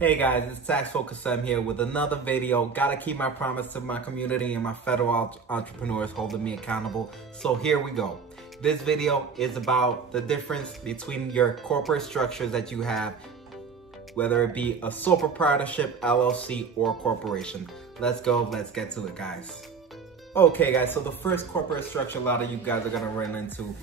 Hey guys, it's Tax Focus Sam here with another video. Gotta keep my promise to my community and my fellow entrepreneurs holding me accountable. So here we go. This video is about the difference between your corporate structures that you have, whether it be a sole proprietorship, LLC, or corporation. Let's go, let's get to it, guys. Okay guys, so the first corporate structure a lot of you guys are gonna run into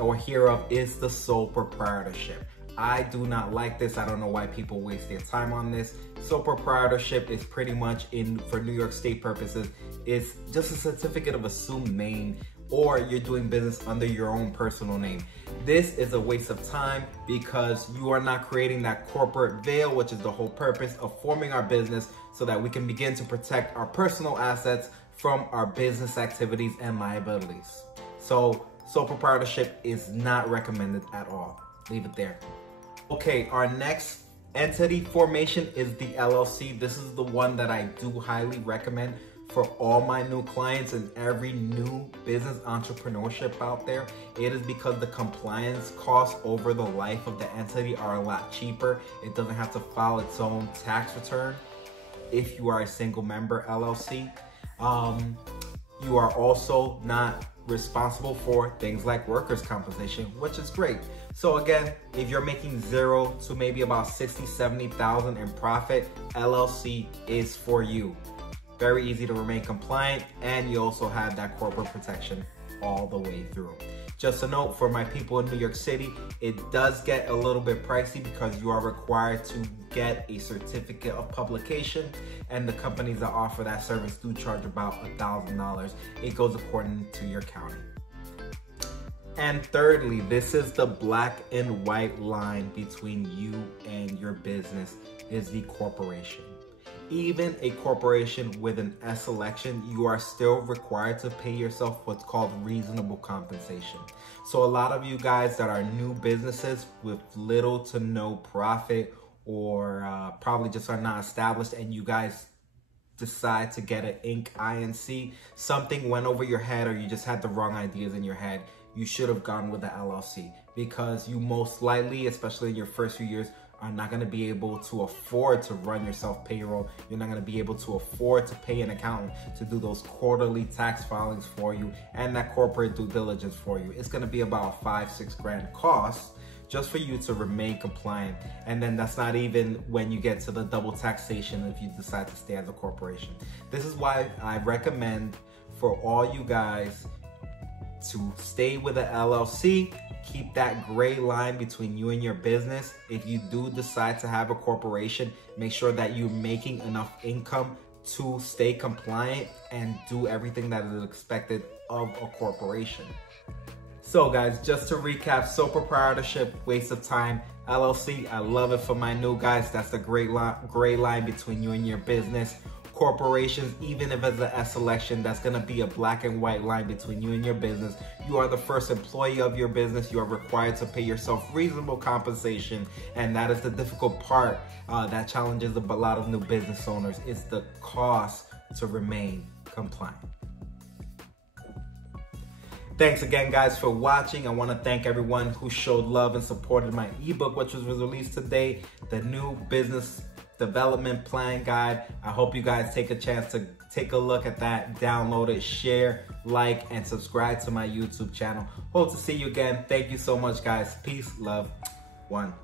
or hear of is the sole proprietorship. I do not like this. I don't know why people waste their time on this. Sole proprietorship is pretty much, for New York State purposes, it's just a certificate of assumed name, or you're doing business under your own personal name. This is a waste of time because you are not creating that corporate veil, which is the whole purpose of forming our business so that we can begin to protect our personal assets from our business activities and liabilities. So sole proprietorship is not recommended at all. Leave it there. Okay, our next entity formation is the LLC. This is the one that I do highly recommend for all my new clients and every new business entrepreneurship out there. It is because the compliance costs over the life of the entity are a lot cheaper. It doesn't have to file its own tax return if you are a single member LLC. You are also not responsible for things like workers' compensation, which is great. So again, if you're making 0 to maybe about 60, 70,000 in profit, LLC is for you. Very easy to remain compliant, and you also have that corporate protection all the way through. Just a note for my people in New York City, it does get a little bit pricey because you are required to get a certificate of publication, and the companies that offer that service do charge about $1,000. It goes according to your county. And thirdly, this is the black and white line between you and your business, is the corporation. Even a corporation with an S election, you are still required to pay yourself what's called reasonable compensation. So a lot of you guys that are new businesses with little to no profit, or probably just are not established, and you guys decide to get an Inc., something went over your head, or you just had the wrong ideas in your head, you should have gone with the LLC, because you most likely, especially in your first few years, are not going to be able to afford to run yourself payroll. You're not going to be able to afford to pay an accountant to do those quarterly tax filings for you and that corporate due diligence for you. It's going to be about $5-6 grand cost just for you to remain compliant. And then that's not even when you get to the double taxation if you decide to stay as a corporation. This is why I recommend for all you guys to stay with an LLC. Keep that gray line between you and your business. If you do decide to have a corporation, make sure that you're making enough income to stay compliant and do everything that is expected of a corporation. So guys, just to recap, sole proprietorship, waste of time. LLC, I love it for my new guys. That's the gray line between you and your business. Corporations, even if it's an S election, that's going to be a black and white line between you and your business. You are the first employee of your business. You are required to pay yourself reasonable compensation, and that is the difficult part that challenges a lot of new business owners. It's the cost to remain compliant. Thanks again, guys, for watching. I want to thank everyone who showed love and supported my ebook, which was released today, the new business development plan guide. I hope you guys take a chance to take a look at that, download it, share, like, and subscribe to my YouTube channel. Hope to see you again. Thank you so much, guys. Peace, love, one.